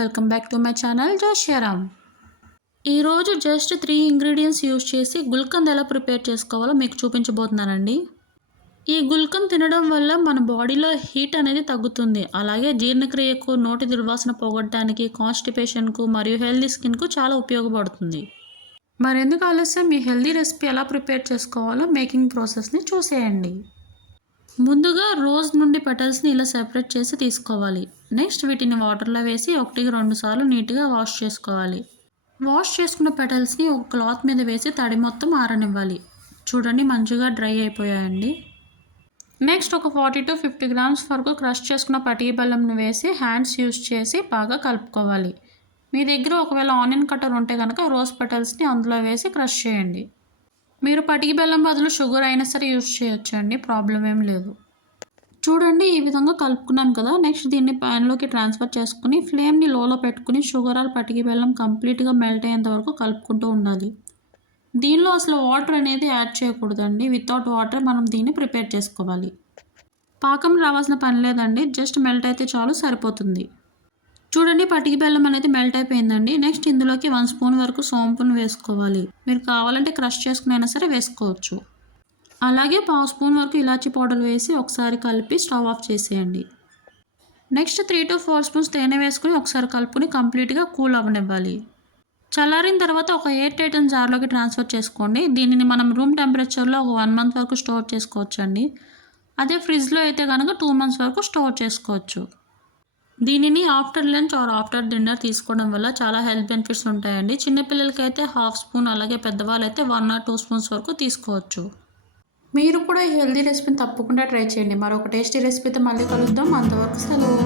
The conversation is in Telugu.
Welcome back to my channel జోష్యారామ్. ఈరోజు జస్ట్ 3 ఇంగ్రీడియంట్స్ యూజ్ చేసి గుల్కంద్ ఎలా ప్రిపేర్ చేసుకోవాలో మీకు చూపించబోతున్నానండి. ఈ గుల్కంద్ తినడం వల్ల మన బాడీలో హీట్ అనేది తగ్గుతుంది. అలాగే జీర్ణక్రియకు, నోటి దుర్వాసన పోగొట్టడానికి, కాన్స్టిపేషన్కు మరియు హెల్దీ స్కిన్కు చాలా ఉపయోగపడుతుంది. మరెందుకు ఆలస్యం, ఈ హెల్దీ రెసిపీ ఎలా ప్రిపేర్ చేసుకోవాలో మేకింగ్ ప్రాసెస్ని చూసేయండి. ముందుగా రోజ్ నుండి పెటల్స్ని ఇలా సెపరేట్ చేసి తీసుకోవాలి. నెక్స్ట్ వీటిని వాటర్లో వేసి 1-2 సార్లు నీట్గా వాష్ చేసుకోవాలి. వాష్ చేసుకున్న పెటల్స్ని ఒక క్లాత్ మీద వేసి తడి మొత్తం ఆరనివ్వాలి. చూడండి, మంచిగా డ్రై అయిపోయాయండి. నెక్స్ట్ ఒక 40-50 గ్రామ్స్ వరకు క్రష్ చేసుకున్న పటికి బెల్లంను వేసి హ్యాండ్స్ యూజ్ చేసి బాగా కలుపుకోవాలి. మీ దగ్గర ఒకవేళ ఆనియన్ కటర్ ఉంటే కనుక రోజ్ పెటల్స్ని అందులో వేసి క్రష్ చేయండి. మీరు పటికి బెల్లం బదులు షుగర్ అయినా సరే యూజ్ చేయొచ్చు అండి, ప్రాబ్లం ఏం లేదు. చూడండి, ఈ విధంగా కలుపుకున్నాను కదా. నెక్స్ట్ దీన్ని ప్యాన్లోకి ట్రాన్స్ఫర్ చేసుకుని ఫ్లేమ్ని లోలో పెట్టుకుని షుగర్ ఆర్ పటికి బెల్లం కంప్లీట్గా మెల్ట్ అయ్యేంత వరకు కలుపుకుంటూ ఉండాలి. దీనిలో అసలు వాటర్ అనేది యాడ్ చేయకూడదండి. వితౌట్ వాటర్ మనం దీన్ని ప్రిపేర్ చేసుకోవాలి. పాకం రావాల్సిన పని లేదండి, జస్ట్ మెల్ట్ అయితే చాలు, సరిపోతుంది. చూడండి, పటికి బెల్లం అనేది మెల్ట్ అయిపోయిందండి. నెక్స్ట్ ఇందులోకి 1 స్పూన్ వరకు సోంపును వేసుకోవాలి. మీరు కావాలంటే క్రష్ చేసుకుని అయినా సరే వేసుకోవచ్చు. అలాగే 1/2 స్పూన్ వరకు ఇలాచీ పౌడర్ వేసి ఒకసారి కలిపి స్టవ్ ఆఫ్ చేసేయండి. నెక్స్ట్ 3-4 స్పూన్స్ తేనె వేసుకుని ఒకసారి కలుపుకొని కంప్లీట్గా కూల్ అవ్వనివ్వాలి. చల్లారిన తర్వాత ఒక ఎయిర్ టైట్ జార్లోకి ట్రాన్స్ఫర్ చేసుకోండి. దీనిని మనం రూమ్ టెంపరేచర్లో ఒక 1 మంత్ వరకు స్టోర్ చేసుకోవచ్చు అండి. అదే ఫ్రిడ్జ్లో అయితే కనుక 2 మంత్స్ వరకు స్టోర్ చేసుకోవచ్చు. దీనిని after lunch or after dinner తీసుకోవడం వల్ల చాలా హెల్త్ బెనిఫిట్స్ ఉంటాయండి. చిన్నపిల్లలకి అయితే 1/2 స్పూన్, అలాగే పెద్దవాళ్ళు అయితే 1 or 2 స్పూన్స్ వరకు తీసుకోవచ్చు. మీరు కూడా ఈ హెల్తీ రెసిపీని తప్పకుండా ట్రై చేయండి. మరొక టేస్టీ రెసిపీతో మళ్ళీ కలుద్దాం. అంతవరకు సెలవు.